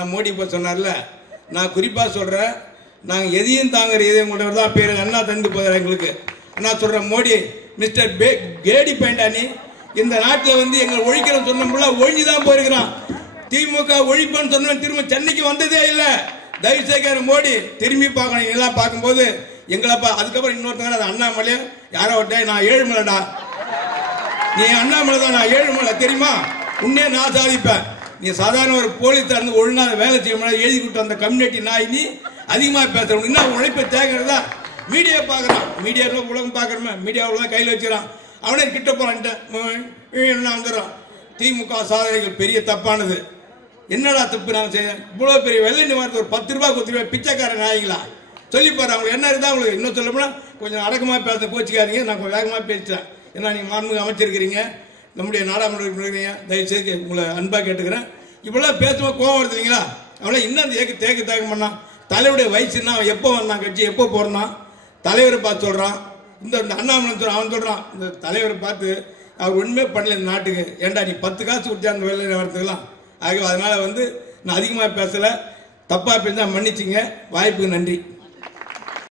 நான் மோடி இப்போ சொன்னார்ல, நான் குறிப்பாக சொல்கிறேன், நாங்கள் எதையும் தாங்கிற இதயம் கொண்டவர் தான் பேர் அண்ணா தந்து போகிறார் எங்களுக்கு. அண்ணா சொல்கிறேன், மோடி மிஸ்டர் கேடி பைண்டானி இந்த நாட்டில் வந்து எங்களை ஒழிக்கிறோம் சொன்னோம்ல, ஒழிஞ்சு தான் போயிருக்கிறான். திமுக ஒழிப்புன்னு சொன்னோம், திரும்ப சென்னைக்கு வந்ததே இல்லை. தயவுசெய்து மோடி திரும்பி பார்க்கணும். எல்லாம் பார்க்கும்போது எங்களப்பா. அதுக்கப்புறம் இன்னொருத்தங்க அது அண்ணாமலையா யாரோ ஒட்டே, நான் ஏழுமலைடா, நீ அண்ணாமலை தான், நான் ஏழுமலை தெரியுமா, உன்னே நான் சாதிப்பேன். நீ சாதாரண ஒரு போலீஸ் இருந்து ஒழுங்கா வேலை செய்ய முடியாது எழுதி கொடுத்த அந்த கம்யூனிட்டி நாய் நீ அதிகமாக பேசுறவங்க இன்னும் உழைப்பை தேங்கிறதா மீடியா பார்க்குறான். மீடியாவில் உலகம் பார்க்குறமே, மீடியாவில் தான் கையில் வச்சுக்கிறான். அவனே கிட்ட போறான்ட்டு வந்துடுறான். திமுக சாதனைகள் பெரிய தப்பானது. என்னடா தப்பு நாங்கள் செய்ய, இவ்வளோ பெரிய வெள்ளை நிவாரணத்தை ஒரு 10 ரூபாய் கொடுத்துருவேன் பிச்சைக்கார நாய்களா சொல்லி பாரு. அவங்களுக்கு என்ன இருந்தால் உங்களுக்கு இன்னும் சொல்ல போனால் கொஞ்சம் அடக்கமாக பேச கோச்சிக்காதீங்க. நான் கொஞ்சம் வேகமாக பேசிட்டேன். ஏன்னா நீங்கள் மாண்புமிகு அமைச்சிருக்கிறீங்க, நம்முடைய நாடாளுமன்ற இருக்கிறீங்க. தயவுசெய்து உங்களை அன்பாக கேட்டுக்கிறேன். இப்பெல்லாம் பேசும்போது கோவம் வருதுங்களா, அவளை இன்னும் தேக்க பண்ணான். தலைவருடைய வயசுன்னா அவன் எப்போ வந்தான் கட்சி, எப்போ போறான், தலைவரை பார்த்து சொல்கிறான். இந்த அண்ணாமலை அவன் சொல்கிறான், இந்த தலைவரை பார்த்து அவர் ஒன்றுமே பண்ணல இந்த நாட்டுக்கு. ஏண்டா நீ 10 காசு கொடுத்தா அந்த வேலையில் வரத்துக்கலாம். ஆகவே அதனால் வந்து நான் அதிகமாக பேசலை. தப்பாக பேசினா மன்னிச்சிங்க. வாய்ப்புக்கு நன்றி.